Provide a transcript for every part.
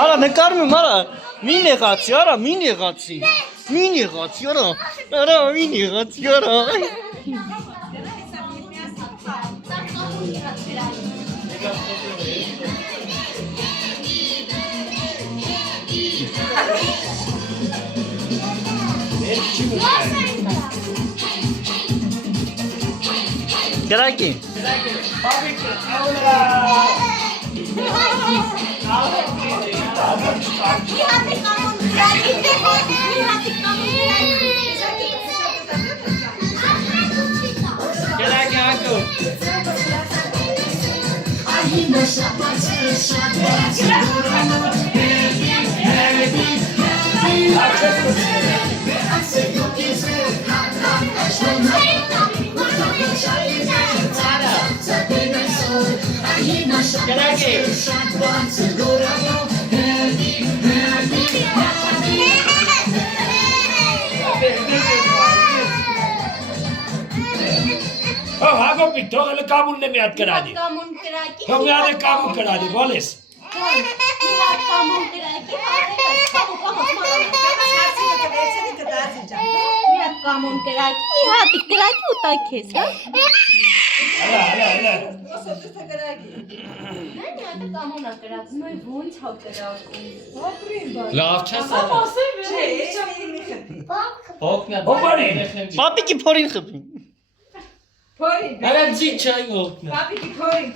Արա նկարում եմ, արա, մին եղացի, արա, մին եղացի, արա, մին եղացի, արա։ Գրակի։ Հագոպի, թող էլ կամունն է մի հատ կրադի։ Թող մի հատ է կամուն կրադի, բոլես։ Կամոն կրակի, մի հատիկ կրակի ու տակ քեզ, հա? Հələ։ Կամոնա կրակում, այ ոնց հա կրակում։ Լավ չես Պապիկի փորին խփի։ Արա ջի չայ օգնա։ Պապիկի փորին։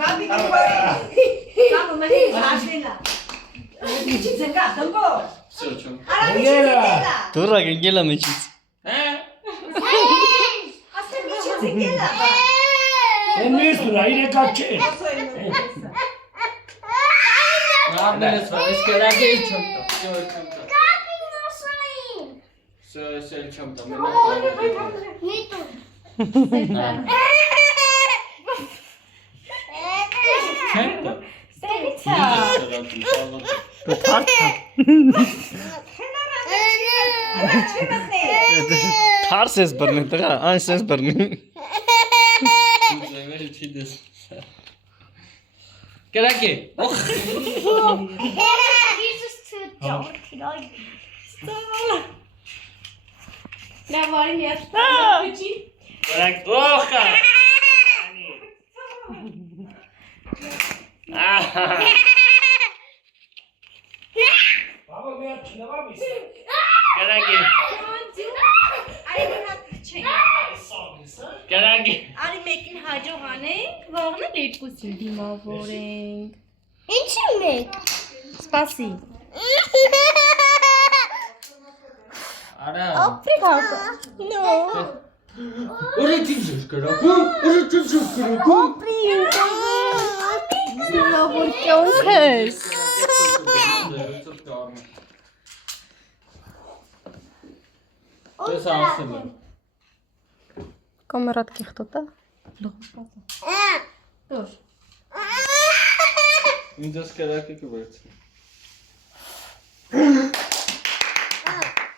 Կամո մենի հաշվելա։ Իչի ձենգա, դմբո։ Всё, чё։ Արա միջի Դուրա գնգելա մեջից։ ասեն միջի ձենգելա։ Են մյուս դուրա, իրեկատ չէ։ Նարդենես վար, ես կրագե չեմ տա, всё ես էլ չեմ տա, մենակ չեմ տա։ Թարս ես բռնի, տղա, անց ես բռնի։ Կրագե։ Լավ արի մի հատ քիչի։ Կրագ, օխա։ Բաբա մի հատ չնվամիս։ Կրագե։ Արի մի հատ քիչի։ Կրագե։ Արի մեկին հաջող անենք, վաղն էլ երկուսին դիմավորենք։ Ինչի մեկ։ Սպասի։ Արա։ Ապրի հարկը։ No։ Ուր ինչ ես կրագում, ուր ինչ ես կրագում։ Որ կյանքս։ Ես ասեմ եմ։ Կամերատ կեղտոտա։ Դոր։ Ինձ ես կրագի կվերցնի։